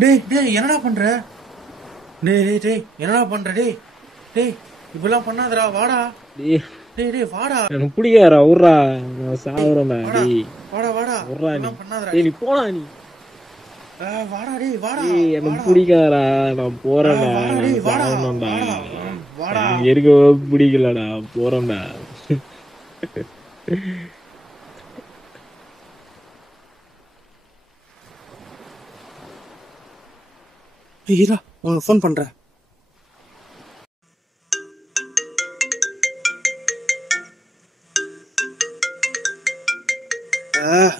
டேய் டேய் என்னடா பண்ற? டேய் டேய் டேய் என்னடா பண்ற? டேய் டேய் இப்பெல்லாம் பண்ணாதடா, வாடா. டேய் டேய் டேய் வாடா. எனக்கு பிடிக்காதடா, விட்றா. நான் டேய் சாகுறேன்டா. வாடா டேய் வாடா வாடா, விட்றா நீ. இப்பெல்லாம் பண்ணாதடா டேய் டேய். நீ போடா நீ. வாடா டேய் வாடா எனக்கு வாடா. பிடிக்காதடா, நான் போறேன்டா. வாடா நான் டேய் வாடா சாகணும்டா. வாடா வாடா. எனக்கு இருக்கவே பிடிக்கலடா, போறேன்டா. ஏய் இரா, உனக்கு ஃபோன் பண்றேன்.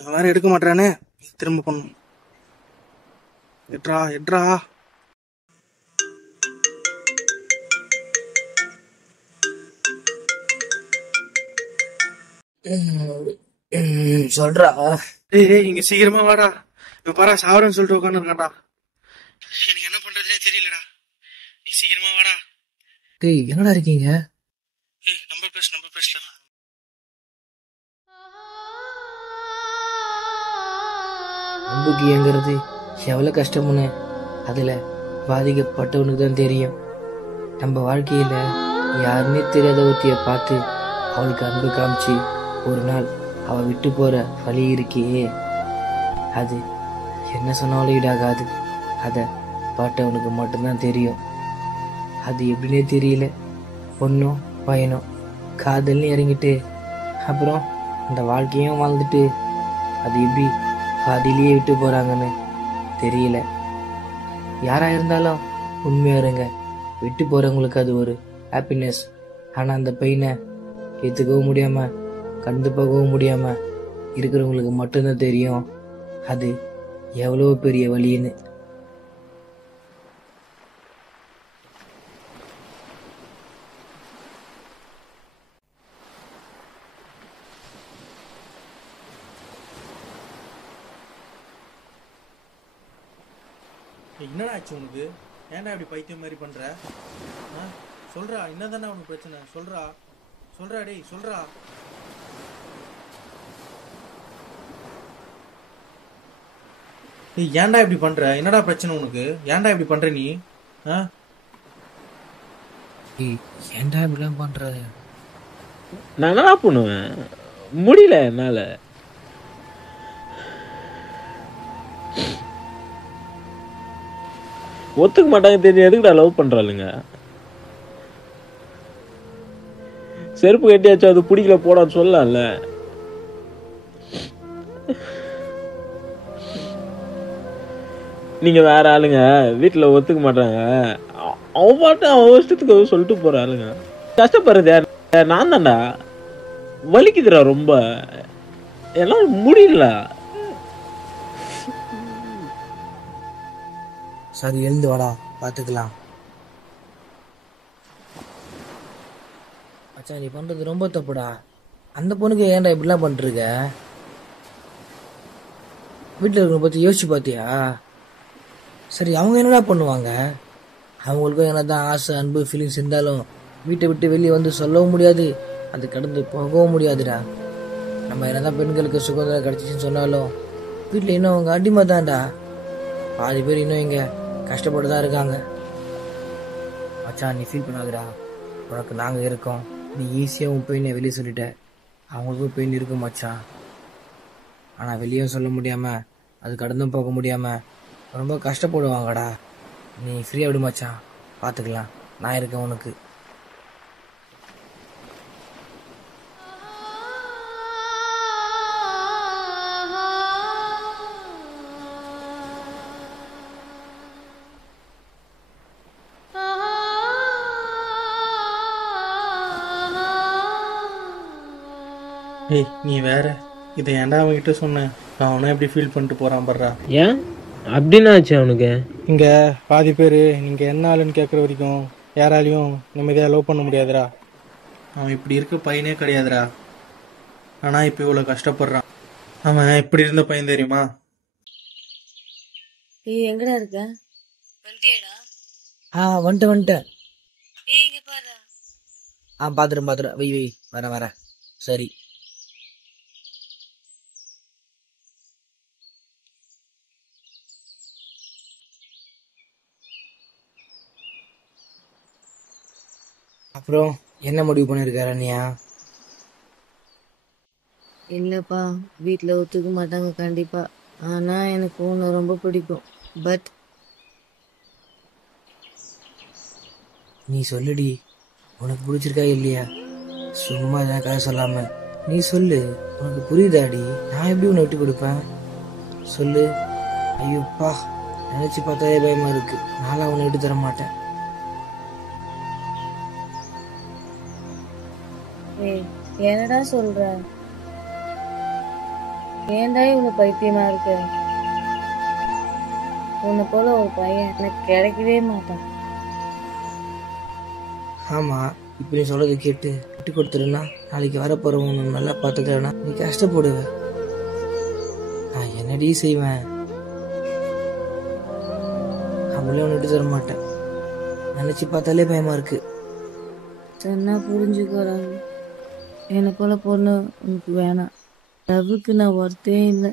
எல்லாரும் எடுக்க மாட்டானே, திரும்ப பண்ணும். எட்ரா எட்ரா. சொல்றா. டேய் டேய் இங்க சீக்கிரமா வாடா. இப்ப பாரா சாவரன்னு சொல்லிட்டு உட்காந்துருக்கான்டா. எனக்கு என்ன பண்றதுனே தெரியலடா. நீ சீக்கிரமா வாடா. டேய் என்னடா இருக்கீங்க? நம்பர் பேசலாம். அன்புக்கு இயங்குறது எவ்வளவு கஷ்டம்னு அதுல பாதிக்கப்பட்டவனுக்கு தான் தெரியும். நம்ம வாழ்க்கையில யாருன்னே தெரியாத ஒருத்திய பார்த்து அவளுக்கு அன்பு காமிச்சு ஒரு நாள் அவ விட்டு போற வழி இருக்கே, அது என்ன சொன்னாலும் ஈடாகாது. அத பாட்டவனுக்கு மட்டும்தான் தெரியும். அது எப்படின்னே தெரியல. பொண்ணும் பையனும் காதல்னு இறங்கிட்டு அப்புறம் அந்த வாழ்க்கையும் வாழ்ந்துட்டு அது எப்படி பாதியிலேயே விட்டு போறாங்கன்னு தெரியல. யாரா இருந்தாலும் உண்மையா இருங்க. விட்டு போறவங்களுக்கு அது ஒரு ஹாப்பினஸ். ஆனா அந்த பையனை ஏத்துக்கவும் முடியாம கடந்து போகவும் முடியாம இருக்கிறவங்களுக்கு மட்டும்தான் தெரியும் அது எவ்வளவு பெரிய வலின்னு. என்னடா ஆச்சு உனக்கு? ஏன்டா இப்படி பைத்தியம் மாதிரி பண்ற? சொல்றா, என்னதானே உனக்கு பிரச்சனை? சொல்றா டேய் சொல்றா. டேய் ஏன்டா இப்படி பண்ற? என்னடா பிரச்சனை உனக்கு? ஏன்டா இப்படி பண்ற நீ? ஏன்டா இப்படிலாம் பண்ற? நான் என்ன பண்ணுவேன்? முடியல என்னால. ஒத்துக்க மாட்டாங்க தெரியும், எதுக்குடா லவ் பண்றாளுங்க? செருப்பு கட்டியாச்சும் அது பிடிக்கல போடான்னு சொல்லலாம்ல. நீங்க வேற ஆளுங்க, வீட்டுல ஒத்துக்க மாட்டாங்க. அவன் பாட்டு அவன் இஷ்டத்துக்கு சொல்லிட்டு போற ஆளுங்க. கஷ்டப்படுறது யார்? நான் தான்டா. வலிக்குதுடா ரொம்ப, என்னால முடியல. சரி எழுந்து வாடா, பாத்துக்கலாம். மச்சான் நீ பண்றது ரொம்ப தப்புடா. அந்த பொண்ணுக்கு ஏன்டா இப்படிலாம் பண்ணிருக்க? வீட்டில் இருக்கிற பத்தி யோசிச்சு பாத்தியா? சரி அவங்க என்னடா பண்ணுவாங்க? அவங்களுக்கும் என்னதான் ஆசை அன்பு ஃபீலிங்ஸ் இருந்தாலும் வீட்டை விட்டு வெளியே வந்து சொல்லவும் முடியாது, அது கடந்து போகவும் முடியாதுடா. நம்ம என்னதான் பெண்களுக்கு சுதந்திரம் கிடைச்சிச்சுன்னு சொன்னாலும் வீட்டில் இன்னும் அவங்க அடிமை தான்டா. பாதி பேர் இன்னும் இங்க கஷ்டப்பட்டு தான் இருக்காங்க. மச்சான் நீ ஃபீல் பண்ணாதடா, உனக்கு நாங்க இருக்கோம். நீ ஈஸியாக உன் பெயினை வெளியே சொல்லிட்ட, அவங்களுக்கும் பெயின் இருக்கும் மச்சான். ஆனால் வெளியும் சொல்ல முடியாம அது கடந்தும் போக முடியாம ரொம்ப கஷ்டப்படுவாங்கடா. நீ ஃப்ரீயாக விடு மச்சான், பார்த்துக்கலாம். நான் இருக்கேன் உனக்கு. ஏய் நீ வேற, இதை ஏன்டா அவன்கிட்ட சொன்னேன்? அவனும் எப்படி ஃபீல் பண்ணிட்டு போறான் பர்றா. ஏன் அப்படின்னு ஆச்சு அவனுக்கு? இங்க பாதி பேர் நீங்க என்ன ஆளுன்னு கேட்குற வரைக்கும் யாராலையும் நிம்மதியாக லவ் பண்ண முடியாதுடா. அவன் இப்படி இருக்க பையனே கிடையாதுடா. ஆனா இப்ப இவ்வளவு கஷ்டப்படுறான். அவன் இப்படி இருந்த பையன் தெரியுமா? ஏய் எங்கடா இருக்க? வந்துட்டியாடா? வந்துட்டேன். ஏய் இங்க பாரு. பாத்துறேன். வை வரேன். சரி அப்புறம் என்ன முடிவு பண்ணியிருக்காரு அண்ணியா? இல்லப்பா, வீட்டில் ஒத்துக்க மாட்டாங்க கண்டிப்பா. ஆனா எனக்கு உன்னை ரொம்ப பிடிக்கும். பட் நீ சொல்லுடி, உனக்கு பிடிச்சிருக்கா இல்லையா? சும்மா எனக்காக சொல்லாம நீ சொல்லு. உனக்கு புரியுதாடி? நான் எப்படி உன்னை விட்டு கொடுப்பேன் சொல்லு. ஐயோப்பா, நினைச்சு பார்த்தாலே பயமா இருக்கு. நான்லாம் உன்னை விட்டு தர மாட்டேன். என்னடா சொல்ற? ஏன்டா இவ்வளவு பைத்தியமா இருக்க? உன்னை போல ஒரு பையன் எனக்கு கிடைக்கவே மாட்டான். ஆமா, இப்ப நீ சொல்றது கேட்டு விட்டு கொடுத்துருன்னா நாளைக்கு வரப்போறவங்க நல்லா பார்த்துக்கலன்னா நீ கஷ்டப்படுவ. நான் என்னடி செய்வேன்? அவளே உன்னை விட்டு தர மாட்டேன். நினைச்சு பார்த்தாலே பயமா இருக்கு. சொன்னா புரிஞ்சுக்கிறாங்க. என்னை போல பொண்ணு உனக்கு வேணாம். லவ்வுக்கு நான் ஒருத்தே இல்லை.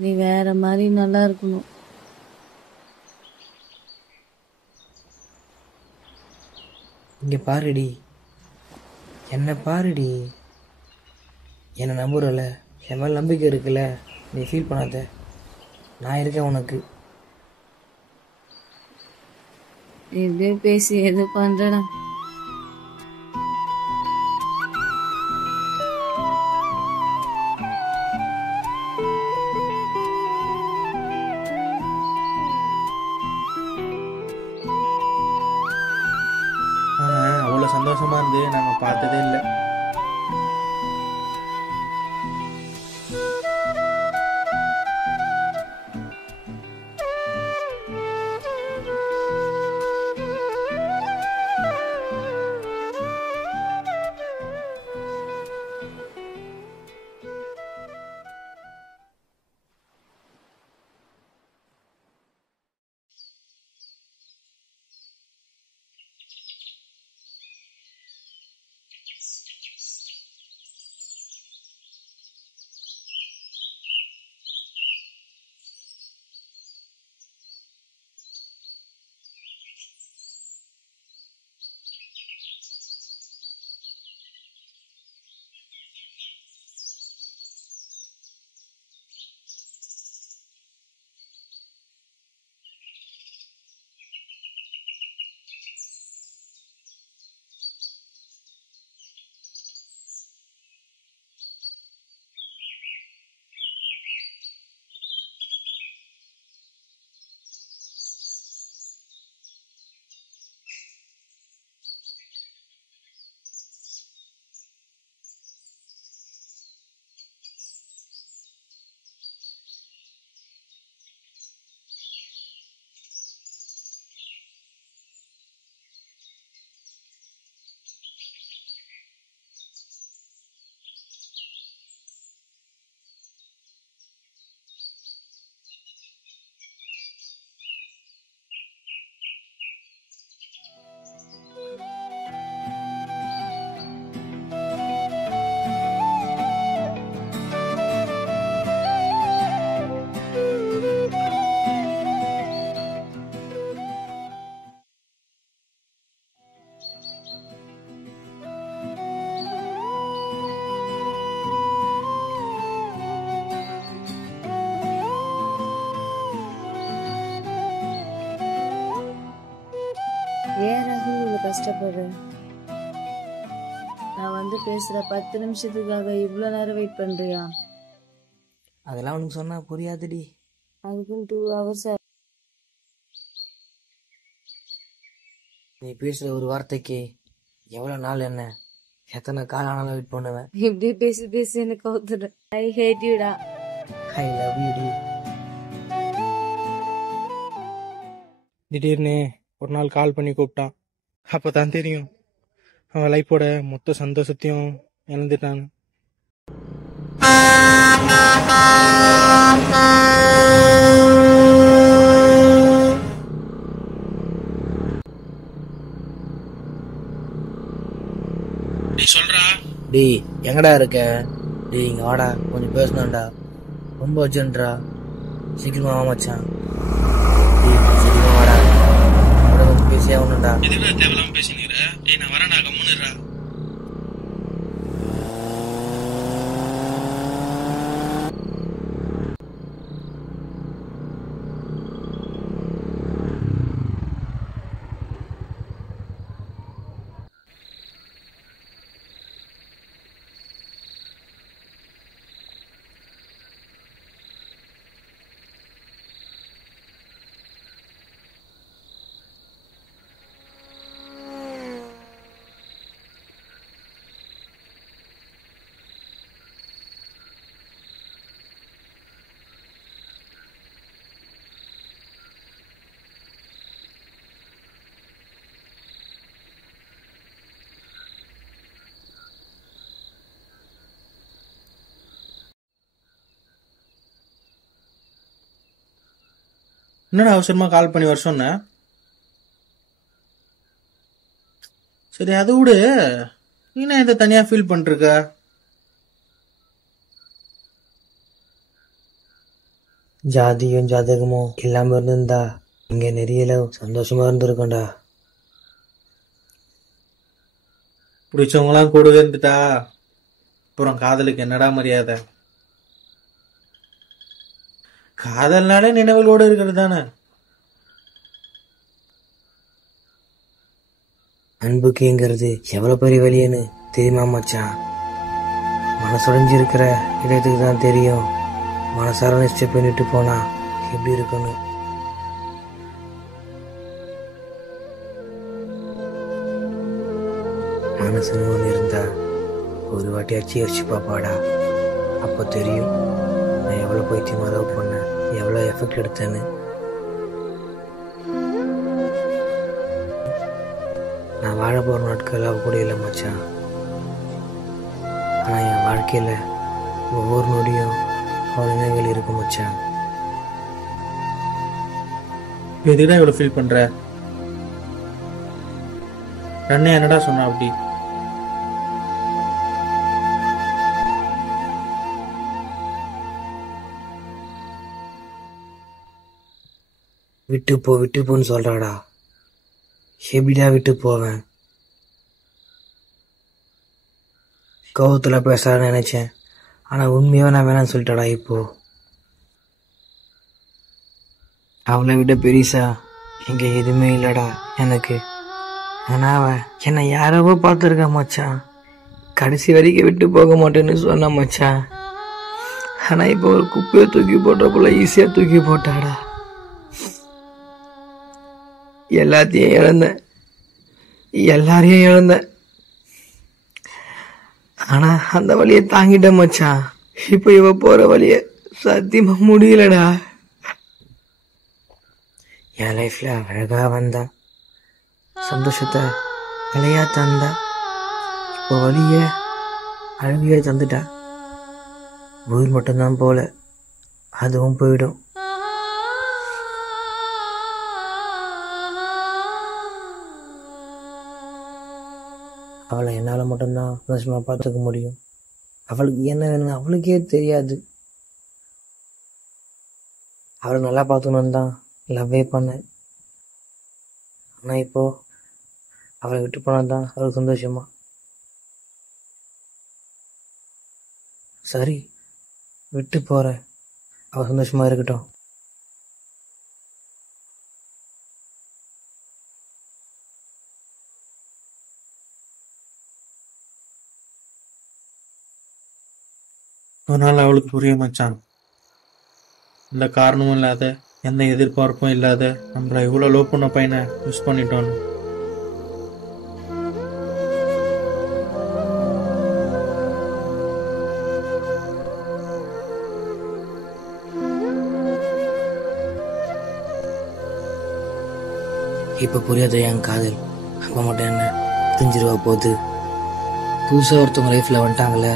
நீ வேற மாதிரி நல்லா இருக்கணும். இங்க பாருடி, என்ன பாருடி. என்னை நம்புறல, என் மேல நம்பிக்கை இருக்குல்ல. நீ ஃபீல் பண்ணாத, நான் இருக்கேன் உனக்கு. எப்படியோ பேசி எது பண்றேனா? அவன் அவ்வளோ சந்தோஷமா இருந்து நாங்கள் பார்த்ததே இல்லை. ஏன் ராகுல் இவ்வளவு கஷ்டப்படுற? நான் வந்து பேசுற 10 நிமிஷத்துக்காக இவ்வளவு நேரம் வெயிட் பண்றியா? அதெல்லாம் உனக்கு சொன்னா புரியாதுடி. அதுக்கும் 2 hours. நீ பேசுற ஒரு வார்த்தைக்கு எவ்வளவு நாள் என்ன எத்தனை காலம் ஆனாலும் வெயிட் பண்ணுவேன். இப்படி பேசி பேசி எனக்கு கவுத்துற. ஐ ஹேட் யூடா. ஐ லவ் யூ டி. திடீர்னு ஒரு நாள் கால் பண்ணி கூப்பிட்டான். அப்போ தான் தெரியும் அவன் லைஃபோட மொத்த சந்தோஷத்தையும் இழந்துட்டான். சொல்றா டேய், எங்கடா இருக்க? டேய் இங்க வாடா, கொஞ்சம் பேசணும்டா. ரொம்ப அர்ஜென்ட்ரா, சீக்கிரமா வா மச்சான். டேய் சீக்கிரமா வாடா, கூட கொஞ்சம் பேசி பேசி ஆகணும்டா. எதுக்கு தேவையில்லாம பேசினுக்கிற? டேய் நான் வரேன்டா, கம்முன்னுடா. என்னடா அவசரமா கால் பண்ணி வர சொன்ன? சரி அதை விடு, நீ இதை தனியா ஃபீல் பண்ணிருக்க? ஜாதியும் ஜாதகமும் இல்லாம இருந்திருந்தா இங்க நிறைய சந்தோஷமா இருந்திருக்கோண்டா. பிடிச்சவங்களாம் கூடவே இருந்துட்டா அப்புறம் காதலுக்கு என்னடா மரியாதை? காதல்னாலே நினைவுகளோடு இருக்கிறது தானே. அன்புக்குங்கிறது எவ்வளவு பெரிய வழின்னு தெரியுமா மச்சான்? மனசுடைஞ்சு இருக்கிற இடத்துக்கு தான் தெரியும் மனசார நிச்சயம் பண்ணிட்டு போனா எப்படி இருக்குன்னு. மனசுன்னு ஒன்று இருந்தா ஒரு வாட்டி யோசிச்சு பாப்பாடா. அப்போ தெரியும் நான் எவ்வளோ பைத்தியமா லவ் பண்ணேன், எவ்வளோ எஃபெக்ட் எடுத்தேன்னு. நான் வாழ போகிற நாட்கள் அவ கூட இல்லை மச்சான். ஆனால் என் வாழ்க்கையில் ஒவ்வொரு நொடியும் அவள் நினைவுகள் இருக்கும் மச்சான். எதுக்குதான் இவ்வளவு ஃபீல் பண்ற? அண்ணன் என்னடா சொன்னா அப்படி? விட்டு போன்னு சொல்றாடா. எப்படிடா விட்டு போவேன்? கோவத்துல பேசலான்னு நினைச்சேன், ஆனா உண்மையா நான் வேணாம்னு சொல்லிட்டாடா. இப்போ அவளை விட பெரிசா இங்க எதுவுமே இல்லடா எனக்கு. ஆனா அவ என்னை யாரவோ பார்த்துருக்கா மச்சான். கடைசி வரைக்கும் விட்டு போக மாட்டேன்னு சொன்னா மச்சான். ஆனா இப்போ ஒரு குப்பையை தூக்கி போட்ட போல ஈஸியா தூக்கி போட்டாடா. எல்லாத்தையும் இழந்தேன், எல்லாரையும் இழந்தேன். ஆனா அந்த வழியை தாங்கிட்டேன் மச்சான். இப்போ இவ போற வழிய சத்தியமா முடியலடா. என் லைஃப்ல அழகா வந்தா, சந்தோஷத்தை அலையா தந்தா, இப்போ வழிய அழகிய தந்துட்டா. உயிர் மட்டும்தான் போல, அதுவும் போயிடும். அவளை என்னால் மட்டும்தான் சந்தோஷமா பார்த்துக்க முடியும். அவளுக்கு என்ன வேணும்னு அவளுக்கே தெரியாது. அவளை நல்லா பார்த்துக்கணுன்னு தான் லவ்வே பண்ணேன். ஆனால் இப்போ அவளை விட்டு போனால் தான் அவளுக்கு சந்தோஷமா. சரி விட்டு போகிறேன், அவள் சந்தோஷமா இருக்கட்டும். ஒரு நாள் அவளுக்கு புரிய மச்சான், இந்த காரணமும் இல்லாத எந்த எதிர்பார்ப்பும் இல்லாத நம்மள இவ்வளவு லவ் பண்ண பையனை மிஸ் பண்ணிட்டோன்னு. இப்ப புரியாத என் காதல் அப்ப மட்டும் என்ன தெரிஞ்சிருவா போகுது. புதுசா ஒருத்தவங்க லைஃப்ல வந்துட்டாங்களே,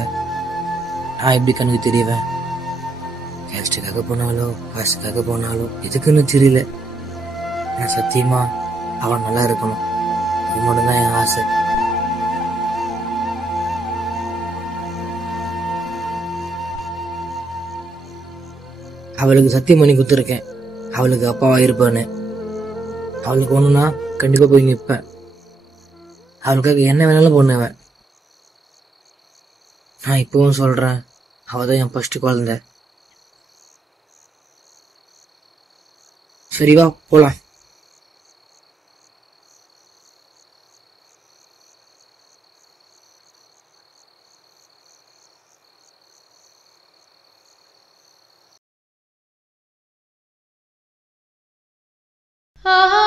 நான் எப்படி கண்ணுக்கு தெரியவேன்? கேஸ்டுக்காக போனாலோ காசுக்காக போனாலோ எதுக்குன்னு தெரியல. நான் சத்தியமா அவன் நல்லா இருக்கணும், அது மட்டும்தான் என் ஆசை. அவளுக்கு சத்தியம் பண்ணி கொடுத்துருக்கேன், அவளுக்கு அப்பாவா இருப்பான்னு. அவளுக்கு ஒண்ணுன்னா கண்டிப்பா போய் நிற்பேன். அவளுக்காக என்ன வேணாலும் பண்ணுவேன். நான் இப்பவும் சொல்றேன், அவதான் என் ஃபர்ஸ்ட் குழந்தை. சரி வா போலாம். ஆஹா